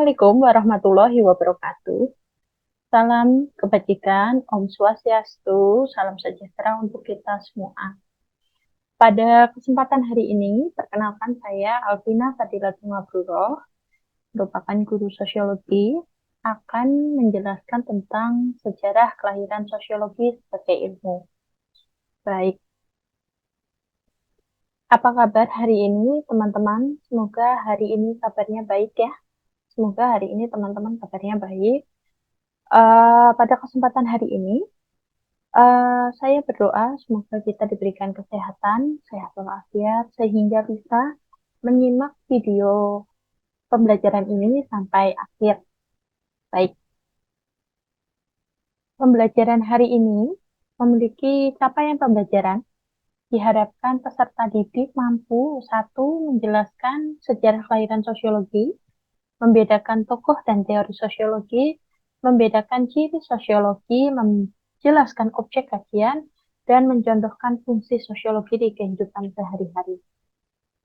Assalamualaikum warahmatullahi wabarakatuh. Salam kebajikan, Om Swastiastu, salam sejahtera untuk kita semua. Pada kesempatan hari ini, perkenalkan saya Alvina Fadilatul Mabruroh, merupakan guru sosiologi, akan menjelaskan tentang sejarah kelahiran sosiologi sebagai ilmu. Baik, apa kabar hari ini teman-teman? Semoga hari ini kabarnya baik ya. Semoga hari ini teman-teman kabarnya baik. Pada kesempatan hari ini, saya berdoa semoga kita diberikan kesehatan, sehat walafiat, sehingga bisa menyimak video pembelajaran ini sampai akhir. Baik, pembelajaran hari ini memiliki capaian pembelajaran. Diharapkan peserta didik mampu, satu, menjelaskan sejarah kelahiran sosiologi, membedakan tokoh dan teori sosiologi, membedakan ciri sosiologi, menjelaskan objek kajian, dan mencontohkan fungsi sosiologi di kehidupan sehari-hari.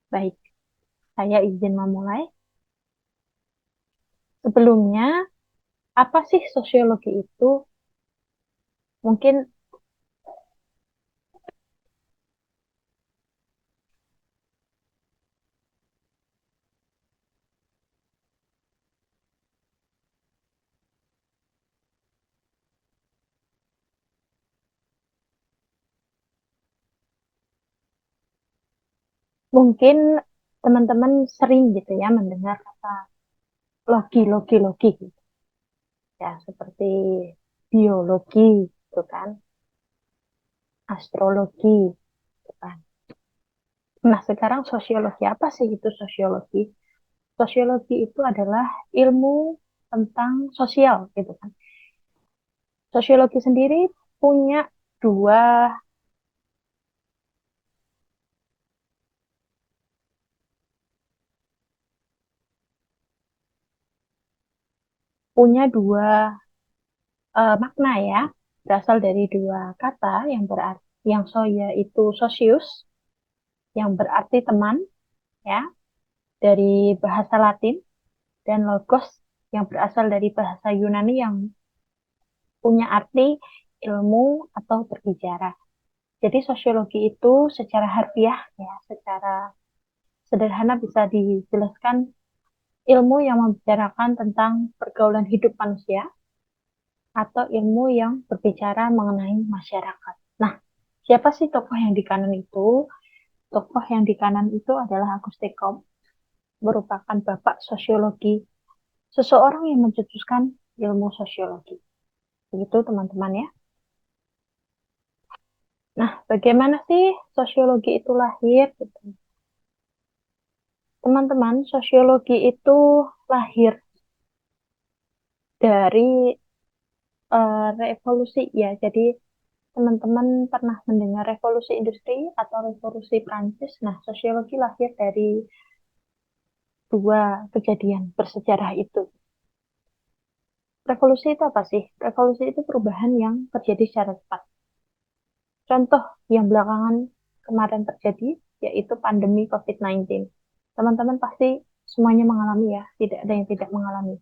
Baik, saya izin memulai. Sebelumnya, apa sih sosiologi itu? Mungkin mungkin teman-teman sering gitu ya mendengar kata logi gitu. Ya, seperti biologi gitu kan, astrologi gitu kan. Nah, sekarang sosiologi apa sih itu sosiologi? Sosiologi itu adalah ilmu tentang sosial gitu kan. Sosiologi sendiri punya dua punya dua makna ya, berasal dari dua kata yang berarti yang soya itu sosius yang berarti teman ya, dari bahasa Latin, dan logos yang berasal dari bahasa Yunani yang punya arti ilmu atau berbicara. Jadi sosiologi itu secara harfiah ya, secara sederhana bisa dijelaskan ilmu yang membicarakan tentang pergaulan hidup manusia atau ilmu yang berbicara mengenai masyarakat. Nah, siapa sih tokoh yang di kanan itu? Tokoh yang di kanan itu adalah Auguste Comte, merupakan bapak sosiologi, seseorang yang mencetuskan ilmu sosiologi. Begitu teman-teman ya. Nah, bagaimana sih sosiologi itu lahir? Teman-teman, sosiologi itu lahir dari revolusi ya. Jadi teman-teman pernah mendengar revolusi industri atau revolusi Prancis. Nah, sosiologi lahir dari dua kejadian bersejarah itu. Revolusi itu apa sih? Revolusi itu perubahan yang terjadi secara cepat. Contoh yang belakangan kemarin terjadi yaitu pandemi COVID-19. Teman-teman pasti semuanya mengalami ya, tidak ada yang tidak mengalami.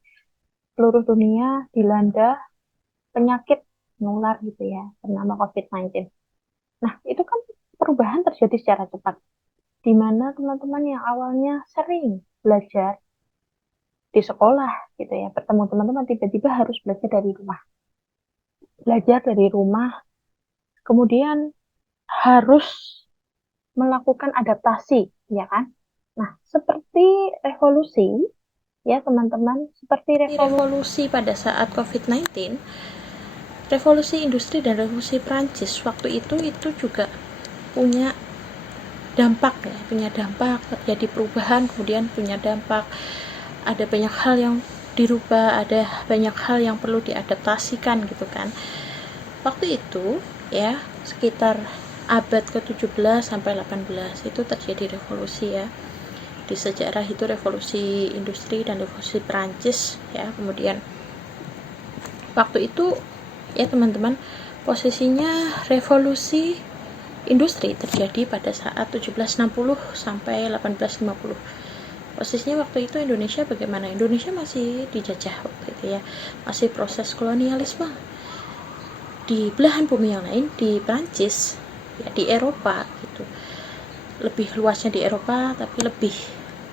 Seluruh dunia dilanda penyakit menular gitu ya, bernama COVID-19. Nah, itu kan perubahan terjadi secara cepat. Di mana teman-teman yang awalnya sering belajar di sekolah gitu ya, bertemu teman-teman tiba-tiba harus belajar dari rumah. Belajar dari rumah, kemudian harus melakukan adaptasi, ya kan? Nah, seperti revolusi, ya teman-teman, seperti revolusi pada saat COVID-19, revolusi industri dan revolusi Prancis waktu itu juga punya dampak ya, punya dampak, terjadi perubahan, kemudian punya dampak, ada banyak hal yang dirubah, ada banyak hal yang perlu diadaptasikan gitu kan. Waktu itu ya, sekitar abad ke-17 sampai 18 itu terjadi revolusi ya. Di sejarah itu revolusi industri dan revolusi Prancis ya. Kemudian waktu itu ya teman-teman, posisinya revolusi industri terjadi pada saat 1760 sampai 1850. Posisinya waktu itu Indonesia bagaimana? Indonesia masih dijajah waktu itu ya, masih proses kolonialisme. Di belahan bumi yang lain, di Prancis, ya di Eropa gitu, lebih luasnya di Eropa, tapi lebih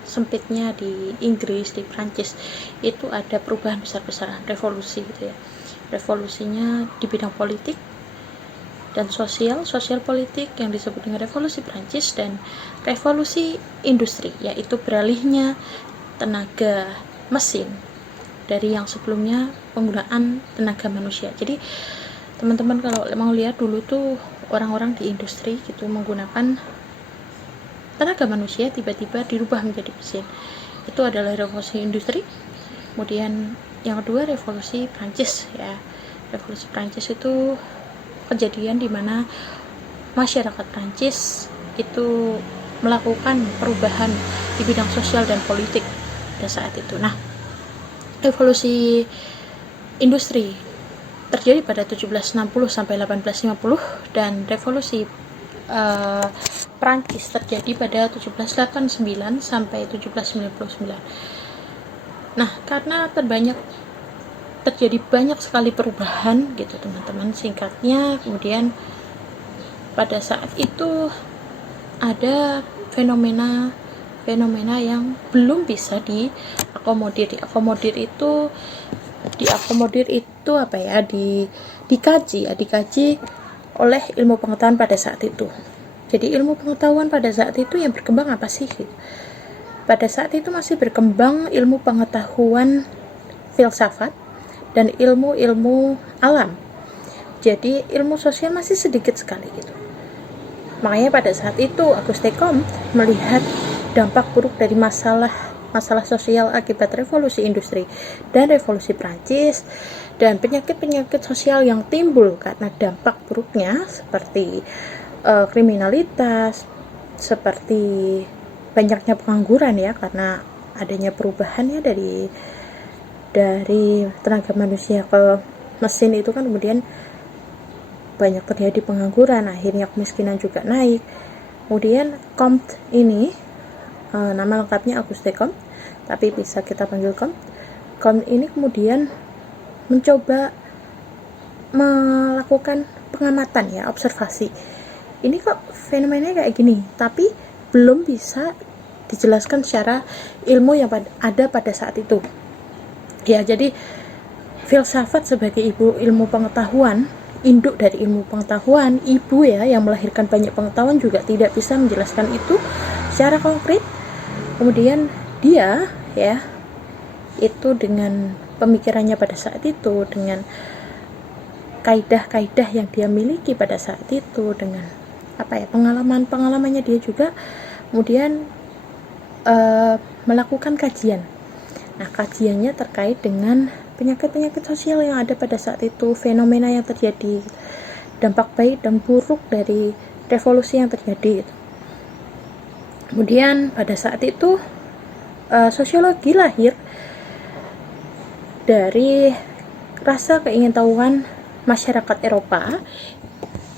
sempitnya di Inggris, di Prancis, itu ada perubahan besar-besaran, revolusi gitu ya. Revolusinya di bidang politik dan sosial politik yang disebut dengan revolusi Prancis, dan revolusi industri, yaitu beralihnya tenaga mesin dari yang sebelumnya penggunaan tenaga manusia. Jadi teman-teman kalau mau lihat dulu tuh orang-orang di industri gitu menggunakan tenaga manusia, tiba-tiba dirubah menjadi mesin. Itu adalah revolusi industri. Kemudian yang kedua revolusi Prancis ya. Revolusi Prancis itu kejadian di mana masyarakat Prancis itu melakukan perubahan di bidang sosial dan politik pada saat itu. Nah, revolusi industri terjadi pada 1760 sampai 1850, dan revolusi Prancis terjadi pada 1789 sampai 1799. Nah, karena terjadi banyak sekali perubahan gitu teman-teman, singkatnya kemudian pada saat itu ada fenomena yang belum bisa diakomodir apa ya, dikaji oleh ilmu pengetahuan pada saat itu. Jadi ilmu pengetahuan pada saat itu yang berkembang apa sih? Pada saat itu masih berkembang ilmu pengetahuan filsafat dan ilmu-ilmu alam. Jadi ilmu sosial masih sedikit sekali gitu. Makanya pada saat itu Auguste Comte melihat dampak buruk dari masalah sosial akibat revolusi industri dan revolusi Prancis, dan penyakit-penyakit sosial yang timbul karena dampak buruknya seperti kriminalitas, seperti banyaknya pengangguran ya, karena adanya perubahannya dari tenaga manusia ke mesin itu kan, kemudian banyak terjadi pengangguran, akhirnya kemiskinan juga naik. Kemudian Comte ini, nama lengkapnya Auguste Comte, tapi bisa kita panggil Comte. Comte ini kemudian mencoba melakukan pengamatan ya, observasi. Ini kok fenomenanya kayak gini, tapi belum bisa dijelaskan secara ilmu yang ada pada saat itu. Ya, jadi filsafat sebagai ibu ilmu pengetahuan, induk dari ilmu pengetahuan, ibu ya yang melahirkan banyak pengetahuan, juga tidak bisa menjelaskan itu secara konkret. Kemudian dia ya itu dengan pemikirannya pada saat itu, dengan kaidah-kaidah yang dia miliki pada saat itu, dengan pengalamannya dia juga kemudian melakukan kajian. Nah, kajiannya terkait dengan penyakit-penyakit sosial yang ada pada saat itu, fenomena yang terjadi, dampak baik dan buruk dari revolusi yang terjadi. Kemudian pada saat itu sosiologi lahir dari rasa keingintahuan masyarakat Eropa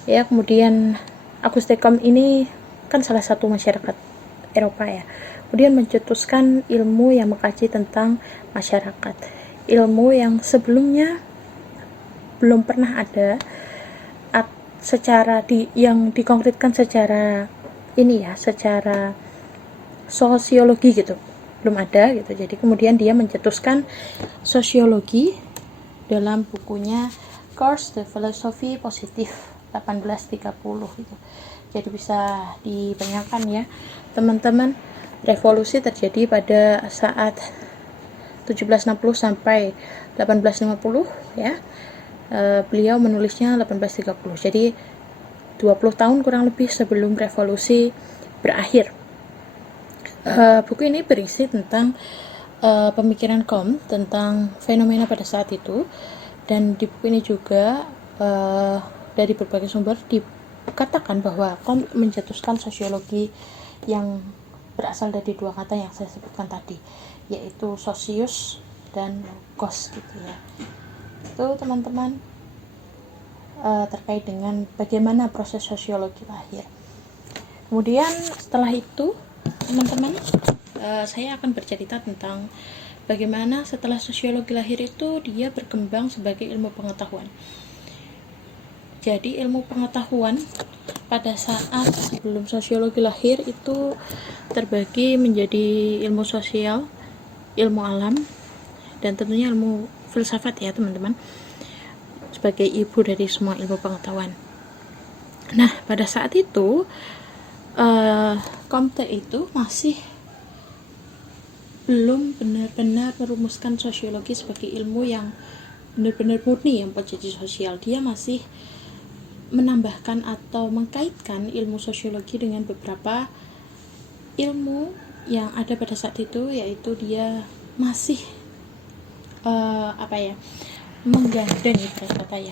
ya. Kemudian Auguste Comte ini kan salah satu masyarakat Eropa ya, kemudian mencetuskan ilmu yang mengkaji tentang masyarakat, ilmu yang sebelumnya belum pernah ada yang dikonkretkan secara secara sosiologi gitu, belum ada gitu. Jadi kemudian dia mencetuskan sosiologi dalam bukunya Cours de Philosophie Positive 1830 gitu. Jadi bisa dibayangkan ya teman-teman, revolusi terjadi pada saat 1760 sampai 1850 ya. Beliau menulisnya 1830. Jadi 20 tahun kurang lebih sebelum revolusi berakhir. Buku ini berisi tentang pemikiran Comte tentang fenomena pada saat itu, dan di buku ini juga dari berbagai sumber dikatakan bahwa Comte mencetuskan sosiologi yang berasal dari dua kata yang saya sebutkan tadi, yaitu socius dan logos gitu ya. Itu teman-teman terkait dengan bagaimana proses sosiologi lahir. Kemudian setelah itu teman-teman saya akan bercerita tentang bagaimana setelah sosiologi lahir itu dia berkembang sebagai ilmu pengetahuan. Jadi ilmu pengetahuan pada saat sebelum sosiologi lahir itu terbagi menjadi ilmu sosial, ilmu alam, dan tentunya ilmu filsafat ya teman-teman, sebagai ibu dari semua ilmu pengetahuan. Nah, pada saat itu Comte itu masih belum benar-benar merumuskan sosiologi sebagai ilmu yang benar-benar murni yang menjadi sosial. Dia masih menambahkan atau mengkaitkan ilmu sosiologi dengan beberapa ilmu yang ada pada saat itu, yaitu dia masih menggandeng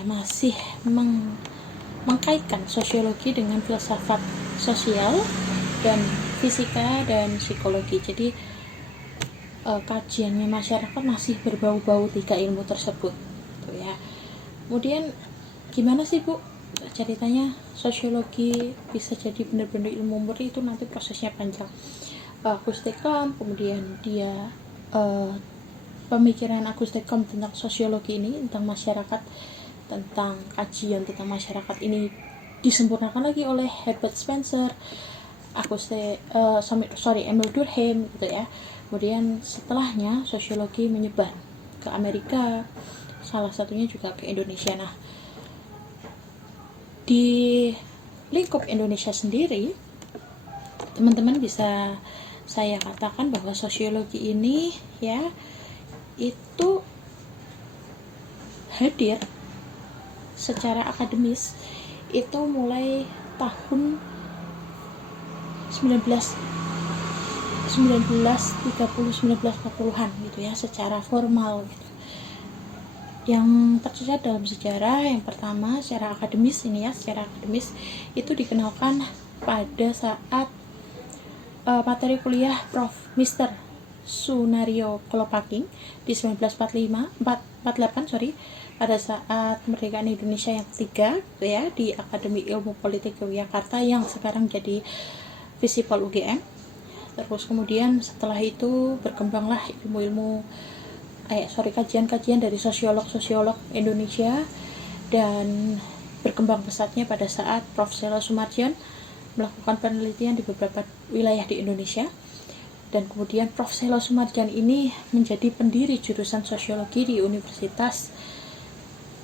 masih mengkaitkan sosiologi dengan filsafat sosial dan fisika dan psikologi. Jadi kajiannya masyarakat masih berbau-bau tiga ilmu tersebut gitu ya. Kemudian gimana sih Bu ceritanya sosiologi bisa jadi benar-benar ilmu murni? Itu nanti prosesnya panjang. Auguste Comte, kemudian dia pemikiran Auguste Comte tentang sosiologi ini, tentang masyarakat, tentang kajian tentang masyarakat ini disempurnakan lagi oleh Herbert Spencer, Emil Durkheim gitu ya. Kemudian setelahnya sosiologi menyebar ke Amerika, salah satunya juga ke Indonesia. Nah, di lingkup Indonesia sendiri, teman-teman bisa saya katakan bahwa sosiologi ini ya itu hadir secara akademis itu mulai tahun 1940-1940-an gitu ya, secara formal gitu. Yang tercatat dalam sejarah, yang pertama secara akademis ini ya, secara akademis itu dikenalkan pada saat materi kuliah Prof. Mr. Sunario Kolopaking di 1948 pada saat kemerdekaan Indonesia yang ketiga gitu ya, di Akademi Ilmu Politik Yogyakarta yang sekarang jadi Visipol UGM. Terus kemudian setelah itu berkembanglah kajian-kajian dari sosiolog Indonesia, dan berkembang pesatnya pada saat Prof. Selo Soemardjan melakukan penelitian di beberapa wilayah di Indonesia, dan kemudian Prof. Selo Soemardjan ini menjadi pendiri jurusan sosiologi di Universitas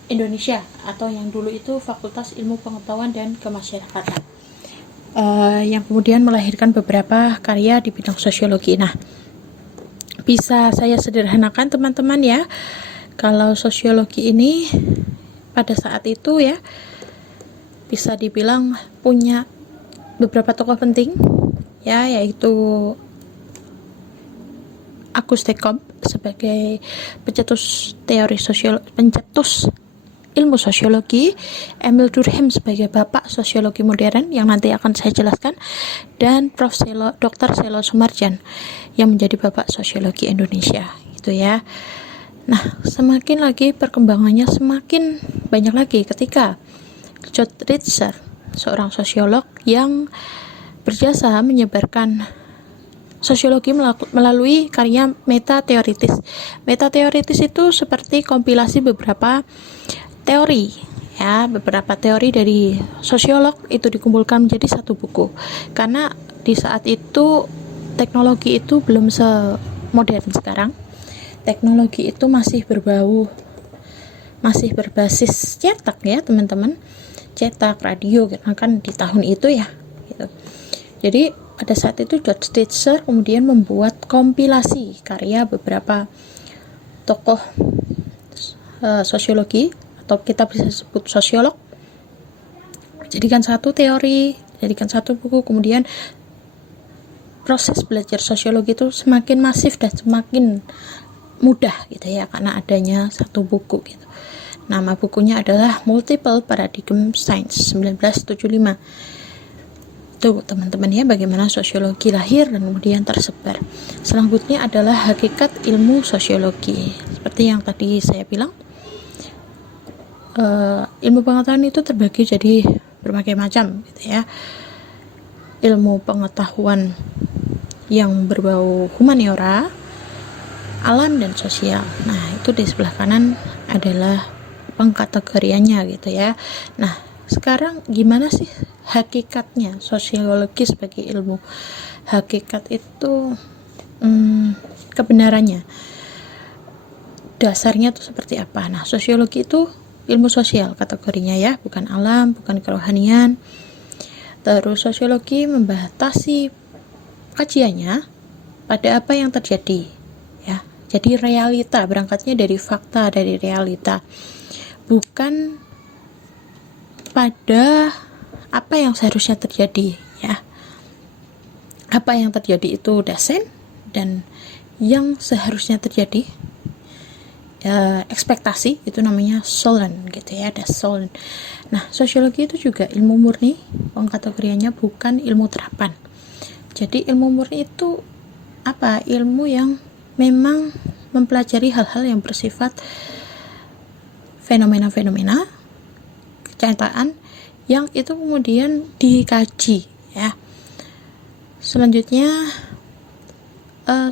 Indonesia atau yang dulu itu Fakultas Ilmu Pengetahuan dan Kemasyarakatan, yang kemudian melahirkan beberapa karya di bidang sosiologi. Nah, bisa saya sederhanakan teman-teman ya, kalau sosiologi ini pada saat itu ya bisa dibilang punya beberapa tokoh penting ya, yaitu Auguste Comte sebagai pencetus ilmu sosiologi, Emil Durkheim sebagai bapak sosiologi modern yang nanti akan saya jelaskan, dan Prof. Dr. Selo Soemardjan yang menjadi bapak sosiologi Indonesia gitu ya. Nah, semakin lagi perkembangannya semakin banyak lagi ketika George Ritzer, seorang sosiolog yang berjasa menyebarkan sosiologi melalui karya metateoritis. Metateoritis itu seperti kompilasi beberapa teori ya, beberapa teori dari sosiolog itu dikumpulkan menjadi satu buku. Karena di saat itu teknologi itu belum semodern sekarang. Teknologi itu masih berbasis cetak ya teman-teman, cetak, radio gitu kan di tahun itu ya gitu. Jadi pada saat itu George Ritzer kemudian membuat kompilasi karya beberapa tokoh sosiologi, atau kita bisa sebut sosiolog, jadikan satu teori, jadikan satu buku. Kemudian proses belajar sosiologi itu semakin masif dan semakin mudah gitu ya, karena adanya satu buku gitu. Nama bukunya adalah Multiple Paradigm Science 1975. Tuh teman-teman ya, bagaimana sosiologi lahir dan kemudian tersebar. Selanjutnya adalah hakikat ilmu sosiologi. Seperti yang tadi saya bilang, ilmu pengetahuan itu terbagi jadi berbagai macam gitu ya. Ilmu pengetahuan yang berbau humaniora, alam dan sosial. Nah, itu di sebelah kanan adalah pengkategoriannya gitu ya. Nah, sekarang gimana sih hakikatnya sosiologi sebagai ilmu? Hakikat itu kebenarannya, dasarnya tuh seperti apa? Nah, sosiologi itu ilmu sosial kategorinya ya, bukan alam, bukan kerohanian. Terus sosiologi membatasi kajiannya pada apa yang terjadi ya. Jadi realita, berangkatnya dari fakta, dari realita, bukan pada apa yang seharusnya terjadi ya. Apa yang terjadi itu dasen, dan yang seharusnya terjadi ekspektasi itu namanya Solon gitu ya, ada Solon. Nah, sosiologi itu juga ilmu murni, pengkategoriannya bukan ilmu terapan. Jadi ilmu murni itu apa? Ilmu yang memang mempelajari hal-hal yang bersifat fenomena-fenomena kenyataan yang itu kemudian dikaji ya. Selanjutnya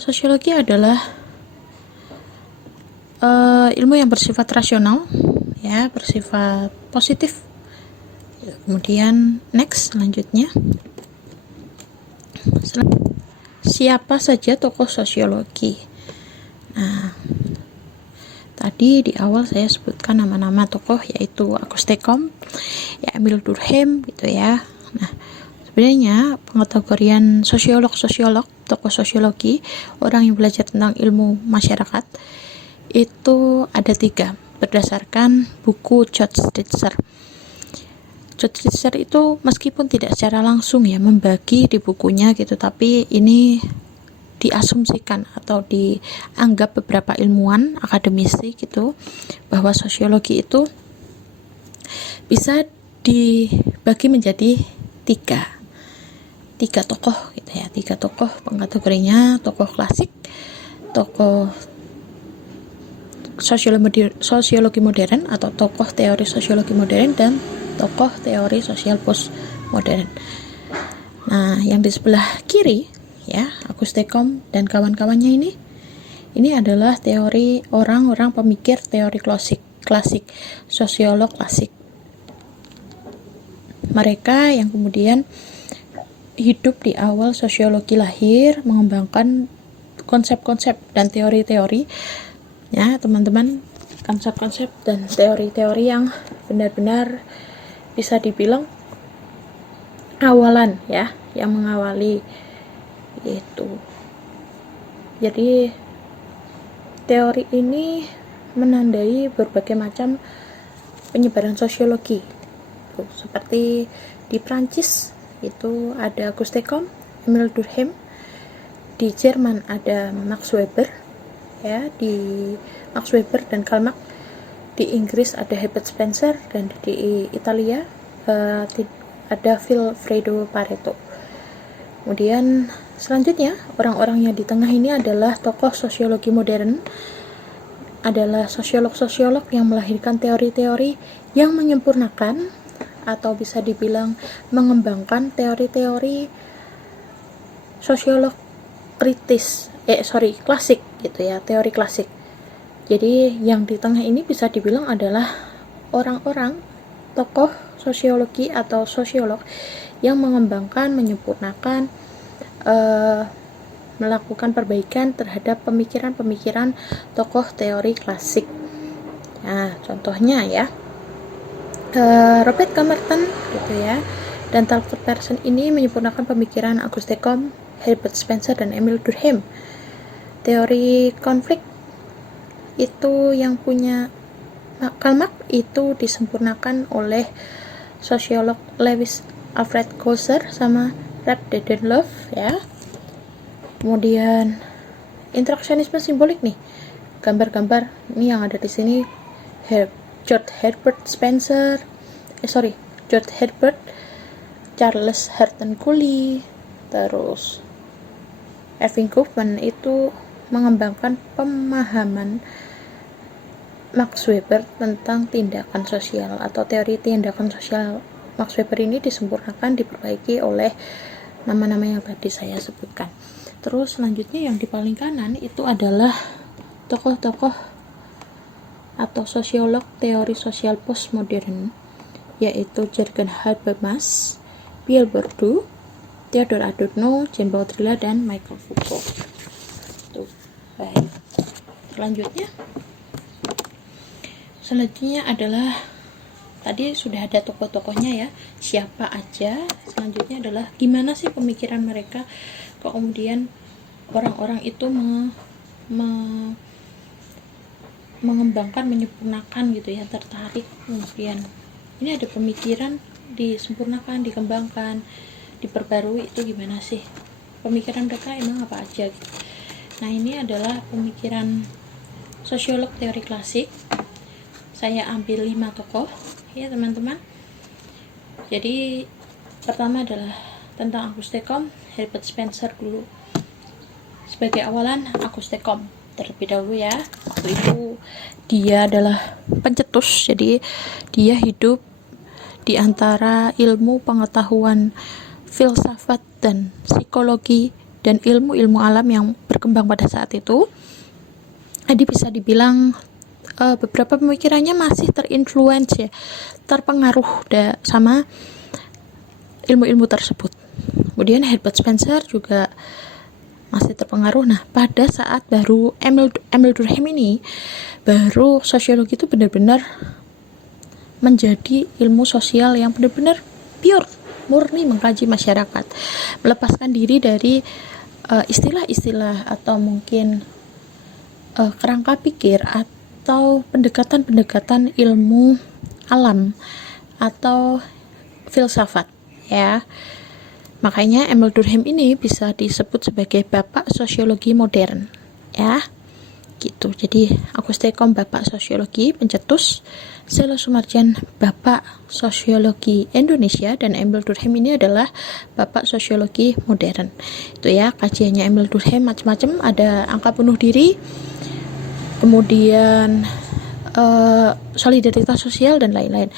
sosiologi adalah ilmu yang bersifat rasional ya, bersifat positif. Kemudian selanjutnya siapa saja tokoh sosiologi. Nah, tadi di awal saya sebutkan nama-nama tokoh, yaitu Auguste Comte, ya Emile Durkheim gitu ya. Nah, sebenarnya pengkategorian sosiolog, tokoh sosiologi, orang yang belajar tentang ilmu masyarakat itu ada 3 berdasarkan buku George Ditzer. George Ditzer itu meskipun tidak secara langsung ya membagi di bukunya gitu, tapi ini diasumsikan atau dianggap beberapa ilmuwan akademisi gitu bahwa sosiologi itu bisa dibagi menjadi 3 tokoh gitu ya. 3 tokoh pengkategorinya: tokoh klasik, tokoh sosiologi modern atau tokoh teori sosiologi modern, dan tokoh teori sosial postmodern. Nah, yang di sebelah kiri ya, Auguste Comte dan kawan-kawannya ini adalah teori orang-orang pemikir teori klasik, sosiolog klasik. Mereka yang kemudian hidup di awal sosiologi lahir, mengembangkan konsep-konsep dan teori-teori ya teman-teman, konsep-konsep dan teori-teori yang benar-benar bisa dibilang awalan ya, yang mengawali itu. Jadi teori ini menandai berbagai macam penyebaran sosiologi. Seperti di Prancis itu ada Auguste Comte, Emile Durkheim, di Jerman ada Max Weber ya, di Max Weber dan Karl Marx. Di Inggris ada Herbert Spencer, dan di Italia ada Vilfredo Pareto. Kemudian selanjutnya orang-orang yang di tengah ini adalah tokoh sosiologi modern, adalah sosiolog-sosiolog yang melahirkan teori-teori yang menyempurnakan atau bisa dibilang mengembangkan teori-teori sosiolog klasik gitu ya, teori klasik. Jadi yang di tengah ini bisa dibilang adalah orang-orang tokoh sosiologi atau sosiolog yang mengembangkan, menyempurnakan, melakukan perbaikan terhadap pemikiran-pemikiran tokoh teori klasik. Nah, contohnya ya, Robert Camerton gitu ya, dan Talcott Pearson ini menyempurnakan pemikiran Auguste Comte, Herbert Spencer, dan Emile Durkheim. Teori konflik itu yang punya Karl Marx itu disempurnakan oleh sosiolog Lewis Alfred Kosser sama Ralph Dadenlove ya. Kemudian interaksionisme simbolik nih, gambar-gambar ini yang ada di sini, George Herbert, Charles Hareton Cooley, terus Erving Goffman itu mengembangkan pemahaman Max Weber tentang tindakan sosial atau teori tindakan sosial. Max Weber ini disempurnakan, diperbaiki oleh nama-nama yang tadi saya sebutkan. Terus selanjutnya yang di paling kanan itu adalah tokoh-tokoh atau sosiolog teori sosial postmodern, yaitu Jürgen Habermas, Pierre Bourdieu, Theodor Adorno, Jean Baudrillard, dan Michael Foucault. Tuh, baik. Selanjutnya adalah tadi sudah ada tokoh-tokohnya ya, siapa aja. Selanjutnya adalah gimana sih pemikiran mereka kok kemudian orang-orang itu mengembangkan, menyempurnakan gitu ya, tertarik kemudian ini ada pemikiran disempurnakan, dikembangkan, diperbarui, itu gimana sih pemikiran mereka, emang apa aja gitu. Nah, ini adalah pemikiran sosiolog teori klasik. Saya ambil 5 tokoh ya teman-teman. Jadi pertama adalah tentang Auguste Comte, Herbert Spencer dulu. Sebagai awalan Auguste Comte terlebih dahulu ya. Waktu itu dia adalah pencetus, jadi dia hidup di antara ilmu pengetahuan filsafat dan psikologi dan ilmu-ilmu alam yang berkembang pada saat itu. Jadi bisa dibilang beberapa pemikirannya masih terinfluence ya, terpengaruh sama ilmu-ilmu tersebut. Kemudian Herbert Spencer juga masih terpengaruh. Nah, pada saat baru Emile Durkheim ini, baru sosiologi itu benar-benar menjadi ilmu sosial yang benar-benar pure, murni mengkaji masyarakat, melepaskan diri dari istilah-istilah atau mungkin kerangka pikir atau pendekatan-pendekatan ilmu alam atau filsafat ya. Makanya Emile Durkheim ini bisa disebut sebagai bapak sosiologi modern ya, gitu. Jadi Auguste Comte bapak sosiologi pencetus, Sela Sumarjan bapak sosiologi Indonesia, dan Emile Durkheim ini adalah bapak sosiologi modern. Itu ya kajiannya Emile Durkheim macam-macam, ada angka bunuh diri, kemudian solidaritas sosial dan lain-lain.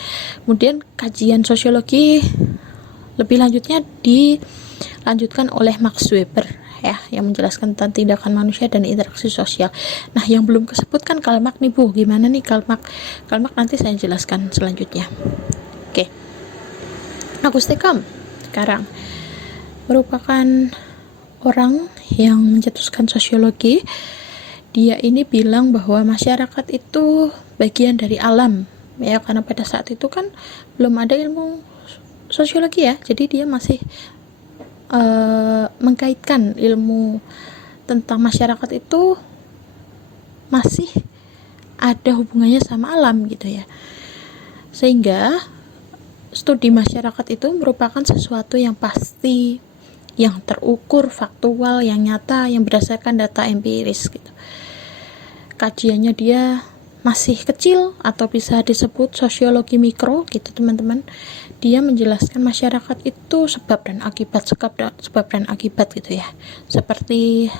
Kemudian kajian sosiologi lebih lanjutnya dilanjutkan oleh Max Weber ya, yang menjelaskan tentang tindakan manusia dan interaksi sosial. Nah, yang belum kesebut kan Karl Marx nih Bu. Gimana nih Karl Marx? Karl Marx nanti saya jelaskan selanjutnya. Oke. Auguste Comte sekarang merupakan orang yang mencetuskan sosiologi. Dia ini bilang bahwa masyarakat itu bagian dari alam ya, karena pada saat itu kan belum ada ilmu sosiologi ya, jadi dia masih mengkaitkan ilmu tentang masyarakat itu masih ada hubungannya sama alam gitu ya, sehingga studi masyarakat itu merupakan sesuatu yang pasti, yang terukur, faktual, yang nyata, yang berdasarkan data empiris gitu. Kajiannya dia masih kecil atau bisa disebut sosiologi mikro gitu teman-teman. Dia menjelaskan masyarakat itu sebab dan akibat gitu ya, seperti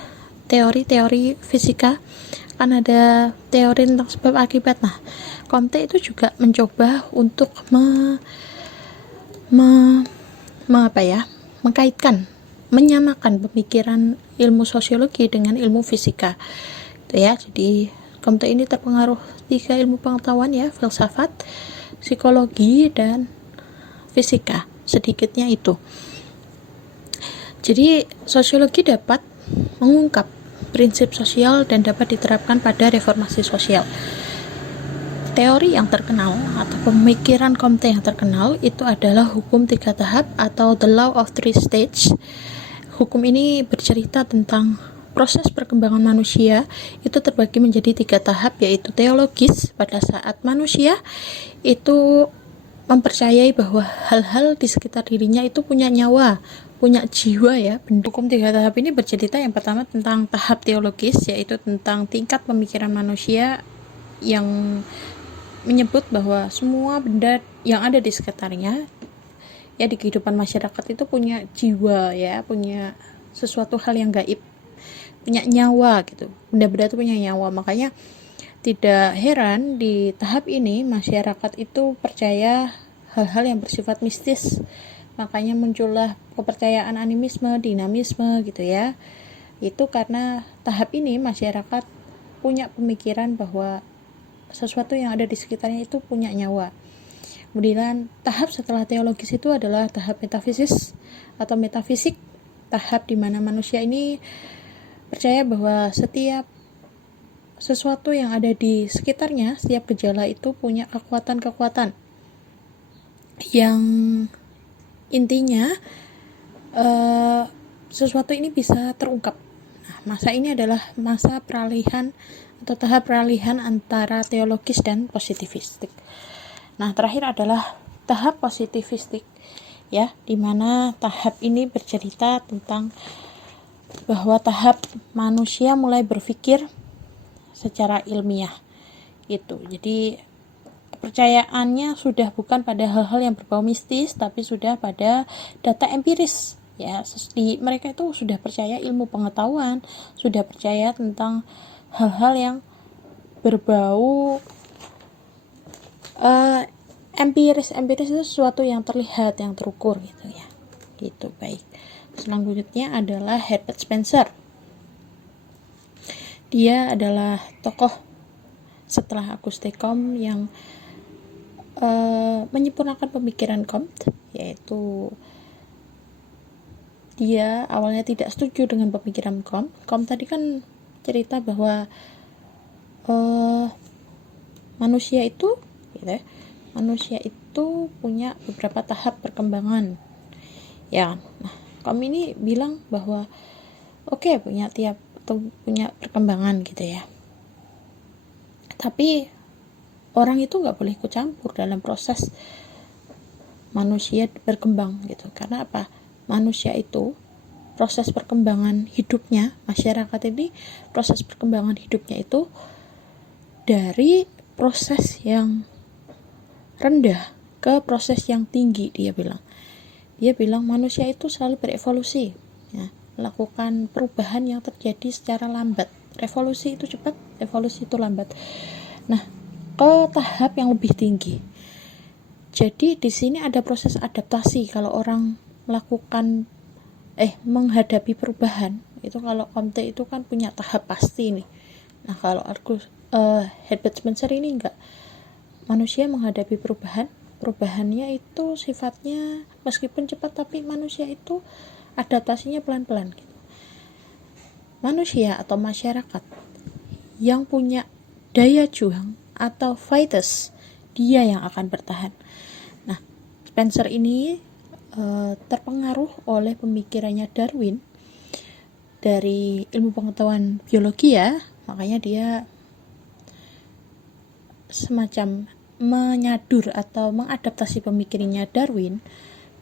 teori-teori fisika kan ada teori tentang sebab akibat. Nah, Comte itu juga mencoba untuk mengkaitkan, menyamakan pemikiran ilmu sosiologi dengan ilmu fisika itu ya. Jadi Comte ini terpengaruh 3 ilmu pengetahuan ya, filsafat, psikologi, dan fisika, sedikitnya itu. Jadi sosiologi dapat mengungkap prinsip sosial dan dapat diterapkan pada reformasi sosial. Teori yang terkenal atau pemikiran Comte yang terkenal itu adalah hukum 3 tahap atau the law of 3 stages. Hukum ini bercerita tentang proses perkembangan manusia itu terbagi menjadi 3 tahap, yaitu teologis, pada saat manusia itu mempercayai bahwa hal-hal di sekitar dirinya itu punya nyawa, punya jiwa ya. Hukum 3 tahap ini bercerita yang pertama tentang tahap teologis, yaitu tentang tingkat pemikiran manusia yang menyebut bahwa semua benda yang ada di sekitarnya ya, di kehidupan masyarakat itu punya jiwa ya, punya sesuatu hal yang gaib, punya nyawa gitu. Benda-benda itu punya nyawa. Makanya tidak heran di tahap ini masyarakat itu percaya hal-hal yang bersifat mistis. Makanya muncullah kepercayaan animisme, dinamisme gitu ya. Itu karena tahap ini masyarakat punya pemikiran bahwa sesuatu yang ada di sekitarnya itu punya nyawa. Kemudian tahap setelah teologis itu adalah tahap metafisis atau metafisik, tahap di mana manusia ini percaya bahwa setiap sesuatu yang ada di sekitarnya, setiap gejala itu punya kekuatan-kekuatan yang intinya sesuatu ini bisa terungkap. Nah, masa ini adalah masa peralihan atau tahap peralihan antara teologis dan positivistik. Nah, terakhir adalah tahap positivistik, ya, di mana tahap ini bercerita tentang bahwa tahap manusia mulai berpikir secara ilmiah gitu. Jadi kepercayaannya sudah bukan pada hal-hal yang berbau mistis, tapi sudah pada data empiris, ya. Mereka itu sudah percaya ilmu pengetahuan, sudah percaya tentang hal-hal yang berbau empiris itu sesuatu yang terlihat, yang terukur gitu ya. Gitu, baik. Selanjutnya adalah Herbert Spencer. Dia adalah tokoh setelah Auguste Comte yang menyempurnakan pemikiran Comte, yaitu dia awalnya tidak setuju dengan pemikiran Comte. Comte tadi kan cerita bahwa manusia itu gitu ya, manusia itu punya beberapa tahap perkembangan, ya. Nah, Comte ini bilang bahwa punya perkembangan gitu ya, tapi orang itu nggak boleh ikut campur dalam proses manusia berkembang gitu. Karena apa? Manusia itu proses perkembangan hidupnya, masyarakat ini proses perkembangan hidupnya itu dari proses yang rendah ke proses yang tinggi. Dia bilang manusia itu selalu berevolusi, ya, melakukan perubahan yang terjadi secara lambat. Revolusi itu cepat, evolusi itu lambat. Nah, ke tahap yang lebih tinggi. Jadi di sini ada proses adaptasi. Kalau orang menghadapi perubahan itu, kalau Comte itu kan punya tahap pasti nih. Nah, kalau Herbert Spencer ini enggak. Manusia menghadapi perubahannya itu sifatnya meskipun cepat, tapi manusia itu adaptasinya pelan-pelan gitu. Manusia atau masyarakat yang punya daya juang atau fighters, dia yang akan bertahan. Nah, Spencer ini terpengaruh oleh pemikirannya Darwin dari ilmu pengetahuan biologi, ya. Makanya dia semacam menyadur atau mengadaptasi pemikirannya Darwin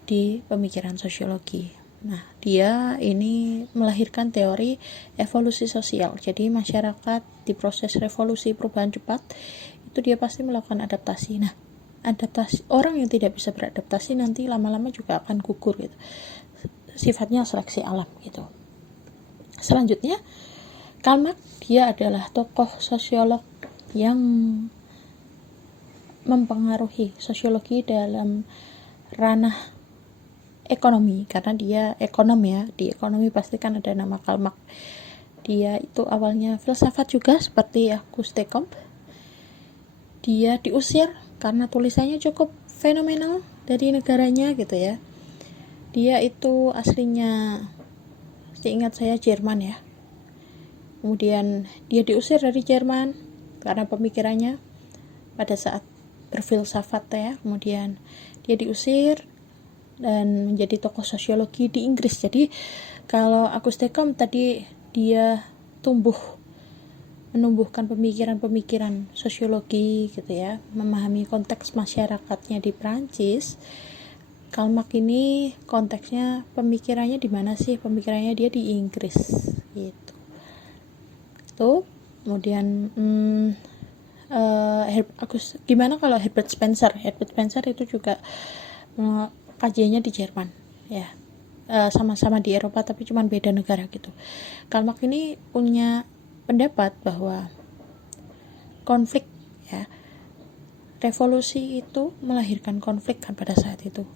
di pemikiran sosiologi. Nah, dia ini melahirkan teori evolusi sosial. Jadi masyarakat di proses revolusi perubahan cepat itu dia pasti melakukan adaptasi. Nah, adaptasi, orang yang tidak bisa beradaptasi nanti lama-lama juga akan gugur gitu. Sifatnya seleksi alam gitu. Selanjutnya, Karl Marx, dia adalah tokoh sosiolog yang mempengaruhi sosiologi dalam ranah ekonomi, karena dia ekonom, ya. Di ekonomi pasti kan ada nama Karl Marx. Dia itu awalnya filsafat juga seperti Auguste Comte. Dia diusir karena tulisannya cukup fenomenal dari negaranya gitu ya. Dia itu aslinya, seingat saya, Jerman, ya. Kemudian dia diusir dari Jerman karena pemikirannya pada saat berfilsafat, ya. Kemudian dia diusir dan menjadi tokoh sosiologi di Inggris. Jadi kalau Auguste Comte tadi dia menumbuhkan pemikiran-pemikiran sosiologi gitu ya, memahami konteks masyarakatnya di Prancis. Karl Marx ini konteksnya pemikirannya di mana sih? Pemikirannya dia di Inggris gitu. Tuh, kemudian gimana kalau Herbert Spencer? Herbert Spencer itu juga kajiannya di Jerman, ya. Sama-sama di Eropa tapi cuma beda negara gitu. Karl Marx ini punya pendapat bahwa konflik, ya, revolusi itu melahirkan konflik kan pada saat itu.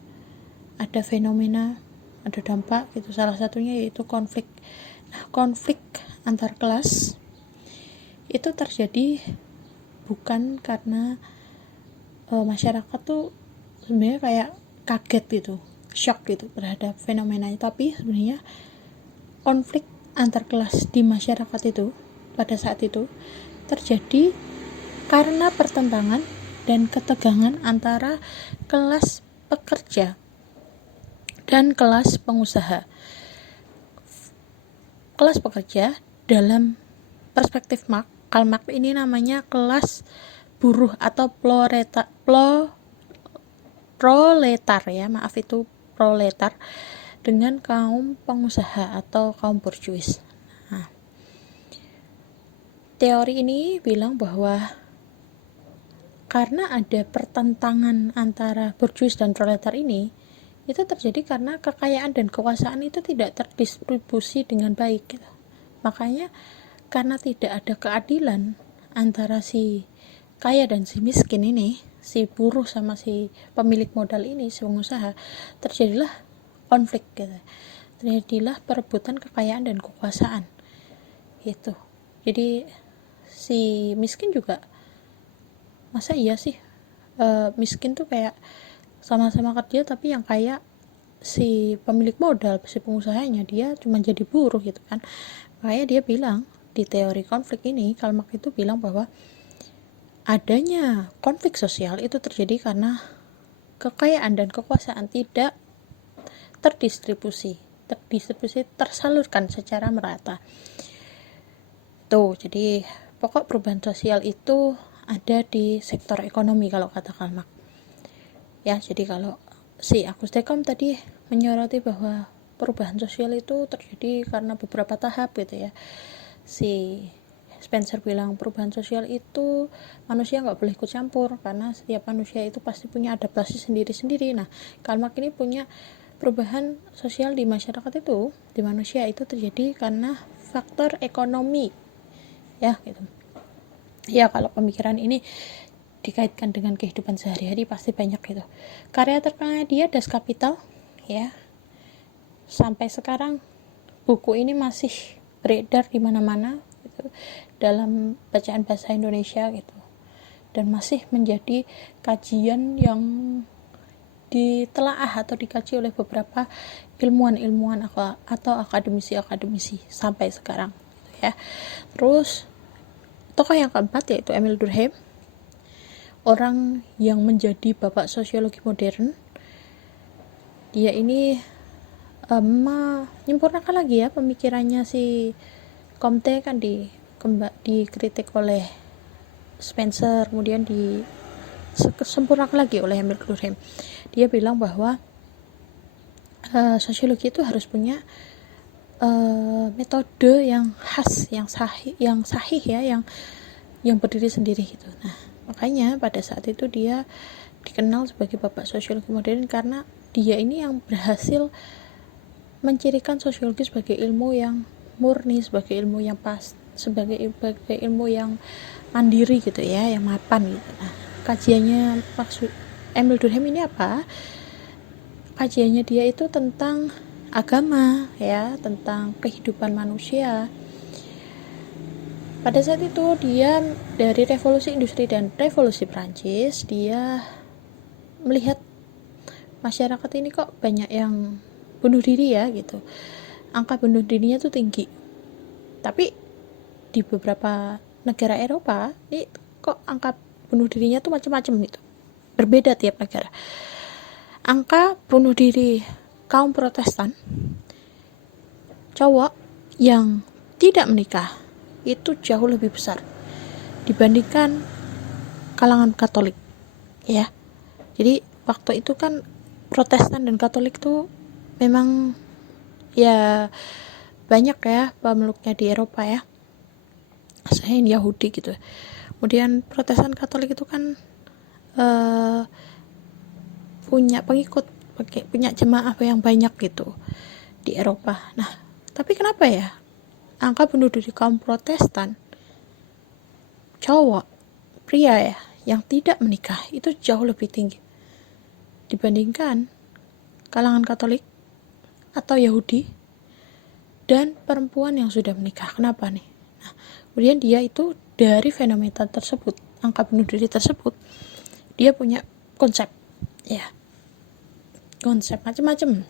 Ada fenomena, ada dampak gitu. Salah satunya yaitu konflik. Konflik antar kelas itu terjadi bukan karena masyarakat tuh sebenarnya kayak kaget gitu, shock gitu terhadap fenomenanya, tapi sebenarnya konflik antar kelas di masyarakat itu pada saat itu terjadi karena pertentangan dan ketegangan antara kelas pekerja dan kelas pengusaha. Kelas pekerja dalam perspektif Karl Marx ini namanya kelas buruh atau proletar ya, maaf itu proletar, dengan kaum pengusaha atau kaum borjuis. Nah, teori ini bilang bahwa karena ada pertentangan antara borjuis dan proletar ini, itu terjadi karena kekayaan dan kekuasaan itu tidak terdistribusi dengan baik gitu. Makanya karena tidak ada keadilan antara si kaya dan si miskin ini, si buruh sama si pemilik modal ini, si pengusaha, terjadilah konflik gitu. Terjadilah perebutan kekayaan dan kekuasaan gitu. Jadi si miskin juga, masa iya sih miskin tuh kayak sama-sama kerja tapi yang kaya si pemilik modal, si pengusahanya, dia cuma jadi buruh gitu kan. Makanya dia bilang di teori konflik ini, Karl Marx itu bilang bahwa adanya konflik sosial itu terjadi karena kekayaan dan kekuasaan tidak tersalurkan secara merata. Tuh, jadi pokok perubahan sosial itu ada di sektor ekonomi kalau kata Karl Marx. Ya, jadi kalau si Agus Dekom tadi menyoroti bahwa perubahan sosial itu terjadi karena beberapa tahap gitu ya. Si Spencer bilang perubahan sosial itu manusia nggak boleh ikut campur karena setiap manusia itu pasti punya adaptasi sendiri-sendiri. Nah, Karl Marx ini punya perubahan sosial di masyarakat itu, di manusia itu terjadi karena faktor ekonomi. Ya, gitu. Ya, kalau pemikiran ini dikaitkan dengan kehidupan sehari-hari pasti banyak gitu. Karya terkenal dia Das Kapital ya. Sampai sekarang buku ini masih beredar di mana-mana gitu, dalam bacaan bahasa Indonesia gitu. Dan masih menjadi kajian yang ditelaah atau dikaji oleh beberapa ilmuwan-ilmuwan atau akademisi-akademisi sampai sekarang gitu ya. Terus tokoh yang keempat yaitu Emil Durkheim, orang yang menjadi bapak sosiologi modern. Dia ini menyempurnakan lagi ya pemikirannya si Comte kan dikritik oleh Spencer, kemudian disempurnakan lagi oleh Emil Durkheim. Dia bilang bahwa sosiologi itu harus punya metode yang khas, yang sahih ya, yang berdiri sendiri gitu. Nah, makanya pada saat itu dia dikenal sebagai bapak sosiologi modern karena dia ini yang berhasil mencirikan sosiologi sebagai ilmu yang murni, sebagai ilmu yang pas, sebagai ilmu yang mandiri gitu ya, yang mapan gitu. Nah, kajiannya maksud Emil Durkheim ini apa? Kajiannya dia itu tentang agama ya, tentang kehidupan manusia. Pada saat itu dia dari revolusi industri dan revolusi Prancis, dia melihat masyarakat ini kok banyak yang bunuh diri ya gitu. Angka bunuh dirinya tuh tinggi. Tapi di beberapa negara Eropa ini kok angka bunuh dirinya tuh macam-macam gitu. Berbeda tiap negara. Angka bunuh diri kaum Protestan cowok yang tidak menikah itu jauh lebih besar dibandingkan kalangan Katolik ya. Jadi waktu itu kan Protestan dan Katolik tuh memang ya banyak ya pemeluknya di Eropa ya, selain Yahudi gitu. Kemudian Protestan Katolik itu kan punya pengikut, punya jemaah yang banyak gitu di Eropa. Nah, tapi kenapa ya angka bunuh diri kaum Protestan cowok pria ya yang tidak menikah itu jauh lebih tinggi dibandingkan kalangan Katolik atau Yahudi dan perempuan yang sudah menikah. Kenapa nih? Nah, kemudian dia itu dari fenomena tersebut, angka bunuh diri tersebut, dia punya konsep, ya, konsep macam-macam.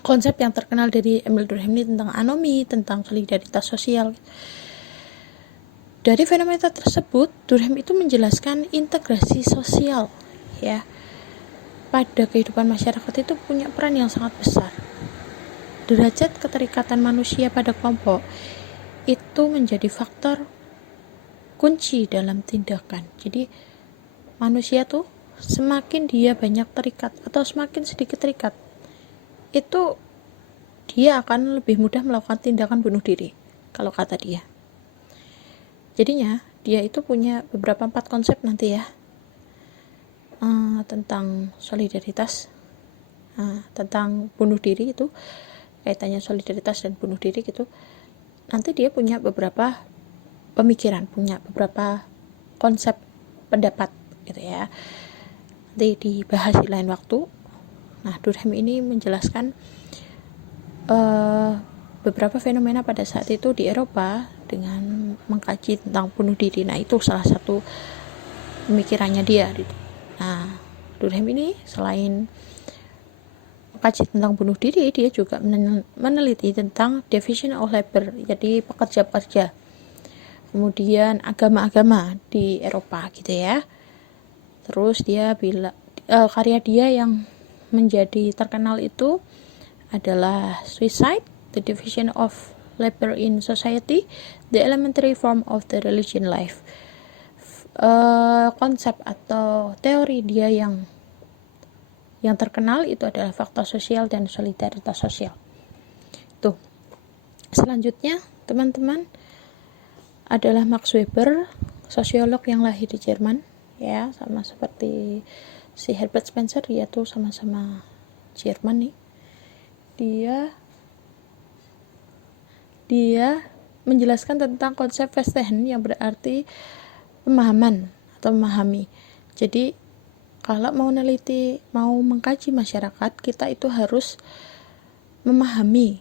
Konsep yang terkenal dari Emil Durkheim ini tentang anomi, tentang solidaritas sosial. Dari fenomena tersebut, Durkheim itu menjelaskan integrasi sosial, ya, pada kehidupan masyarakat itu punya peran yang sangat besar. Derajat keterikatan manusia pada kelompok itu menjadi faktor kunci dalam tindakan. Jadi manusia tuh semakin dia banyak terikat atau semakin sedikit terikat, itu dia akan lebih mudah melakukan tindakan bunuh diri, kalau kata dia. Jadinya dia itu punya beberapa 4 konsep nanti ya, tentang solidaritas, tentang bunuh diri itu, kaitannya solidaritas dan bunuh diri gitu. Nanti dia punya beberapa pemikiran, punya beberapa konsep pendapat gitu ya. Nanti dibahas di lain waktu. Nah, Durkheim ini menjelaskan beberapa fenomena pada saat itu di Eropa dengan mengkaji tentang bunuh diri. Nah, itu salah satu pemikirannya dia gitu. Nah, Durkheim ini selain mengkaji tentang bunuh diri, dia juga meneliti tentang division of labor, jadi pekerja-pekerja, kemudian agama-agama di Eropa gitu ya. Terus dia karya dia yang menjadi terkenal itu adalah Suicide, the division of labor in society, the elementary form of the religion life. Konsep atau teori dia yang terkenal itu adalah faktor sosial dan solidaritas sosial. Tuh. Selanjutnya, teman-teman, adalah Max Weber, sosiolog yang lahir di Jerman, ya, sama seperti si Herbert Spencer, dia tuh sama-sama Jerman nih. Dia menjelaskan tentang konsep Verstehen yang berarti pemahaman atau memahami. Jadi kalau mau meneliti, mau mengkaji masyarakat, kita itu harus memahami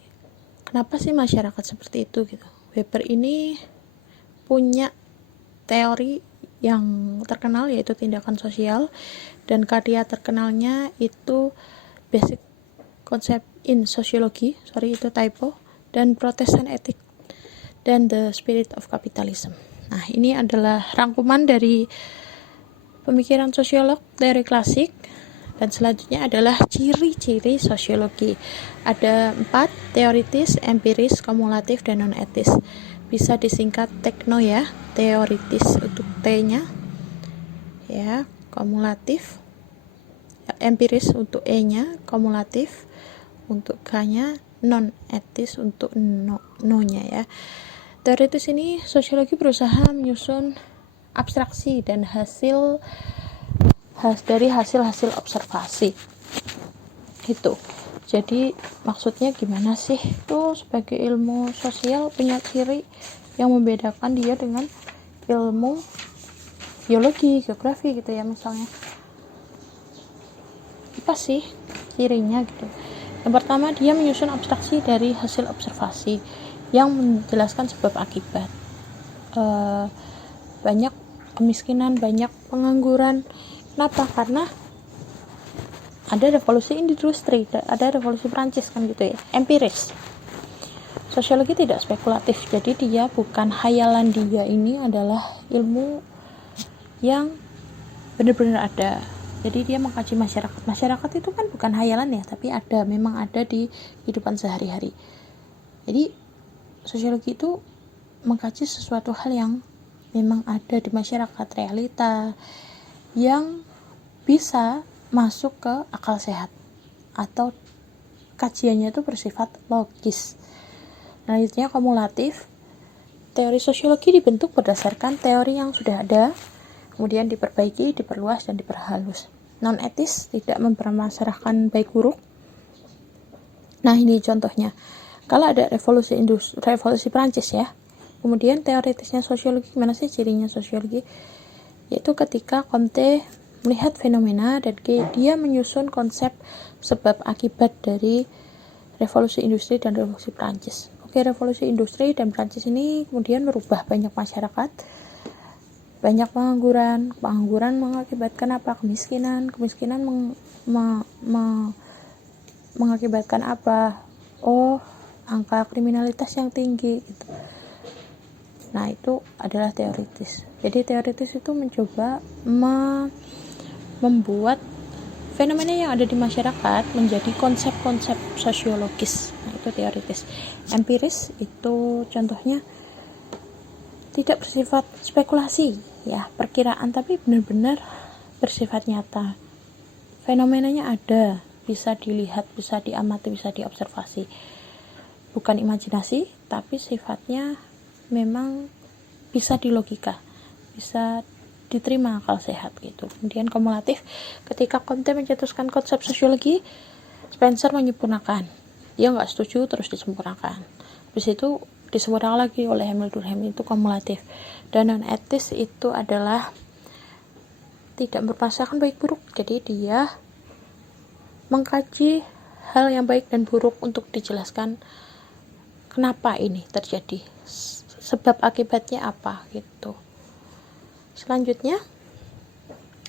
kenapa sih masyarakat seperti itu gitu. Weber ini punya teori yang terkenal yaitu tindakan sosial, dan karya terkenalnya itu Basic Concept in Sociology, itu typo, dan Protestant Ethic dan The Spirit of Capitalism. Nah, ini adalah rangkuman dari pemikiran sosiolog teori klasik. Dan selanjutnya adalah ciri-ciri sosiologi. Ada 4, teoritis, empiris, kumulatif, dan non-etis. Bisa disingkat tekno ya, teoritis untuk T-nya, ya, kumulatif, empiris untuk E-nya, kumulatif untuk K-nya, non-etis untuk no-nya ya. Teoritis ini sosiologi berusaha menyusun abstraksi dan dari hasil observasi itu. Jadi maksudnya gimana sih tuh, sebagai ilmu sosial punya ciri yang membedakan dia dengan ilmu biologi, geografi gitu ya misalnya. Apa sih cirinya gitu? Yang pertama, dia menyusun abstraksi dari hasil observasi yang menjelaskan sebab akibat. Banyak kemiskinan, banyak pengangguran. Kenapa? Karena ada revolusi industri, ada revolusi Prancis kan gitu ya. Empiris. Sosiologi tidak spekulatif, jadi dia bukan hayalan, dia ini adalah ilmu yang benar-benar ada. Jadi dia mengkaji masyarakat. Masyarakat itu kan bukan hayalan ya, tapi memang ada di kehidupan sehari-hari. Jadi sosiologi itu mengkaji sesuatu hal yang memang ada di masyarakat, realita yang bisa masuk ke akal sehat atau kajiannya itu bersifat logis. Selanjutnya kumulatif. Teori sosiologi dibentuk berdasarkan teori yang sudah ada, kemudian diperbaiki, diperluas, dan diperhalus. Non-etis, tidak mempermasalahkan baik buruk. Nah, ini contohnya. Kalau ada revolusi Prancis ya, kemudian teoritisnya sosiologi, gimana sih cirinya sosiologi? Yaitu ketika Comte melihat fenomena dan dia menyusun konsep sebab akibat dari revolusi industri dan revolusi Prancis. Oke, revolusi industri dan Prancis ini kemudian merubah banyak masyarakat, banyak pengangguran mengakibatkan apa? Kemiskinan mengakibatkan apa? Angka kriminalitas yang tinggi gitu. Nah, itu adalah teoritis. Jadi teoritis itu mencoba membuat fenomena yang ada di masyarakat menjadi konsep-konsep sosiologis. Nah, itu teoritis. Empiris itu contohnya tidak bersifat spekulasi, ya, perkiraan, tapi benar-benar bersifat nyata. Fenomenanya ada, bisa dilihat, bisa diamati, bisa diobservasi. Bukan imajinasi, tapi sifatnya memang bisa dilogika, bisa diterima akal sehat gitu. Kemudian kumulatif, ketika Comte mencetuskan konsep sosiologi, Spencer menyempurnakan. Dia nggak setuju, terus disempurnakan. Habis itu disempurnakan lagi oleh Emile Durkheim, itu kumulatif. Dan non etis itu adalah tidak berpasangkan baik buruk. Jadi dia mengkaji hal yang baik dan buruk untuk dijelaskan kenapa ini terjadi, sebab akibatnya apa gitu. Selanjutnya,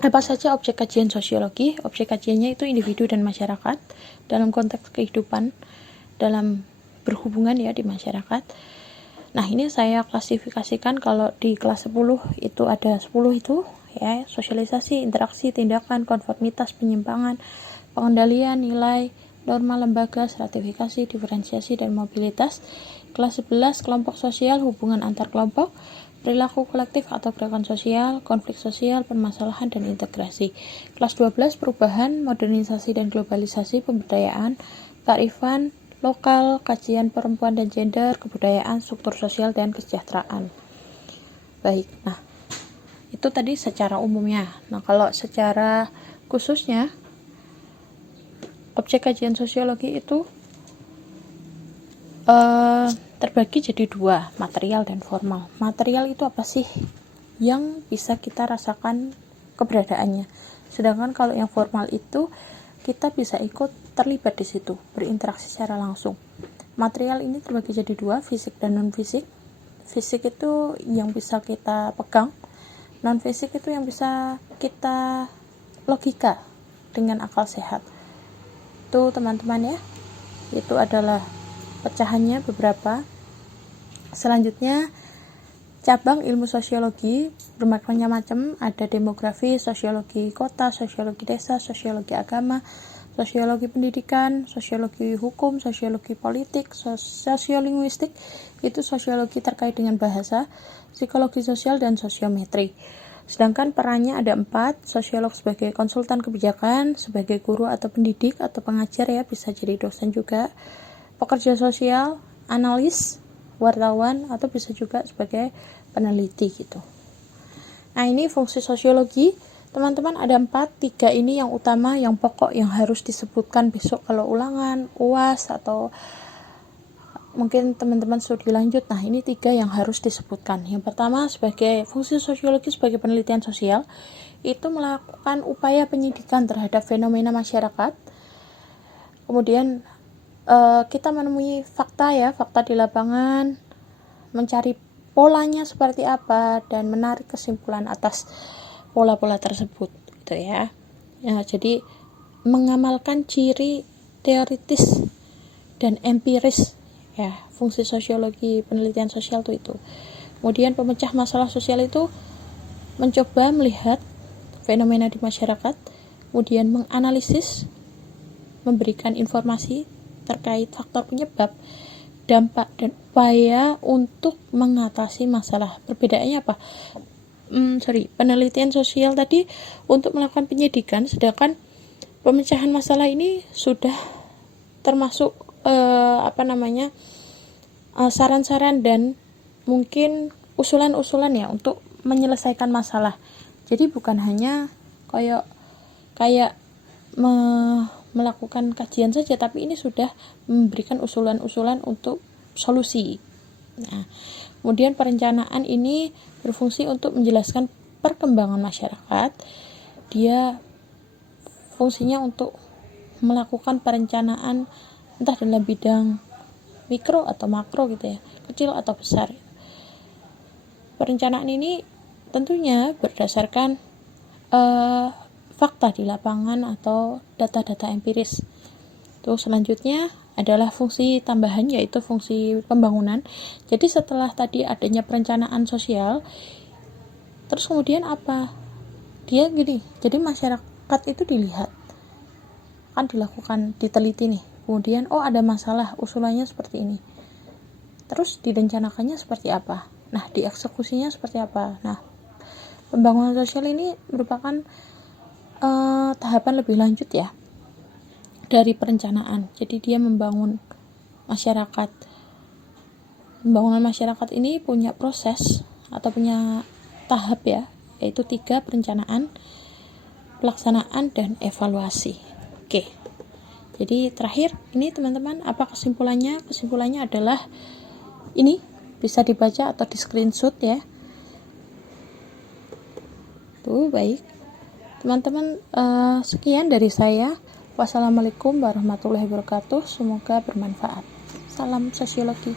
apa saja objek kajian sosiologi? Objek kajiannya itu individu dan masyarakat dalam konteks kehidupan, dalam berhubungan ya di masyarakat. Nah, ini saya klasifikasikan kalau di kelas 10 itu ada 10 itu ya, sosialisasi, interaksi, tindakan, konformitas, penyimpangan, pengendalian, nilai, norma lembaga, stratifikasi, diferensiasi, dan mobilitas. Kelas 11 kelompok sosial, hubungan antar kelompok, perilaku kolektif atau gerakan sosial, konflik sosial, permasalahan, dan integrasi. Kelas 12 perubahan, modernisasi, dan globalisasi, pemberdayaan, kearifan lokal, kajian perempuan dan gender, kebudayaan, struktur sosial, dan kesejahteraan. Baik, nah itu tadi secara umumnya. Nah, kalau secara khususnya objek kajian sosiologi itu terbagi jadi dua, material dan formal. Material itu apa sih? Yang bisa kita rasakan keberadaannya. Sedangkan kalau yang formal itu kita bisa ikut terlibat di situ, berinteraksi secara langsung. Material ini terbagi jadi dua, fisik dan non fisik. Fisik itu yang bisa kita pegang, non fisik itu yang bisa kita logika dengan akal sehat. Itu teman-teman ya, itu adalah pecahannya beberapa. Selanjutnya, cabang ilmu sosiologi bermacam-macam, ada demografi, sosiologi kota, sosiologi desa, sosiologi agama, sosiologi pendidikan, sosiologi hukum, sosiologi politik, sosiolinguistik, itu sosiologi terkait dengan bahasa, psikologi sosial, dan sosiometri. Sedangkan perannya ada 4, sosiolog sebagai konsultan kebijakan, sebagai guru atau pendidik atau pengajar ya, bisa jadi dosen juga, pekerja sosial, analis, wartawan, atau bisa juga sebagai peneliti gitu. Nah, ini fungsi sosiologi. Teman-teman ada 4, 3 ini yang utama, yang pokok, yang harus disebutkan besok kalau ulangan, UAS, atau mungkin teman-teman studi lanjut. Nah, ini 3 yang harus disebutkan. Yang pertama, sebagai fungsi sosiologi sebagai penelitian sosial, itu melakukan upaya penyidikan terhadap fenomena masyarakat. Kemudian kita menemui fakta di lapangan, mencari polanya seperti apa, dan menarik kesimpulan atas pola-pola tersebut gitu ya. Jadi mengamalkan ciri teoritis dan empiris ya, fungsi sosiologi penelitian sosial itu. Kemudian pemecah masalah sosial itu mencoba melihat fenomena di masyarakat, kemudian menganalisis, memberikan informasi terkait faktor penyebab, dampak, dan upaya untuk mengatasi masalah. Perbedaannya apa? Penelitian sosial tadi untuk melakukan penyidikan, sedangkan pemecahan masalah ini sudah termasuk saran-saran dan mungkin usulan-usulan ya untuk menyelesaikan masalah. Jadi bukan hanya kayak melakukan kajian saja, tapi ini sudah memberikan usulan-usulan untuk solusi. Nah, kemudian perencanaan ini berfungsi untuk menjelaskan perkembangan masyarakat. Dia fungsinya untuk melakukan perencanaan entah dalam bidang mikro atau makro gitu ya, kecil atau besar. Perencanaan ini tentunya berdasarkan fakta di lapangan atau data-data empiris. Terus selanjutnya adalah fungsi tambahan, yaitu fungsi pembangunan. Jadi setelah tadi adanya perencanaan sosial, terus kemudian apa? Dia gini, jadi masyarakat itu dilihat, kan dilakukan, diteliti nih, kemudian ada masalah, usulannya seperti ini, terus direncanakannya seperti apa, nah dieksekusinya seperti apa. Nah, pembangunan sosial ini merupakan tahapan lebih lanjut ya dari perencanaan. Jadi dia membangun masyarakat. Pembangunan masyarakat ini punya proses atau punya tahap ya, yaitu 3: perencanaan, pelaksanaan, dan evaluasi. Oke, jadi terakhir ini teman-teman, apa kesimpulannya? Kesimpulannya adalah ini bisa dibaca atau di screenshot ya. Tuh, baik teman-teman, sekian dari saya. Wassalamualaikum warahmatullahi wabarakatuh. Semoga bermanfaat. Salam sosiologi.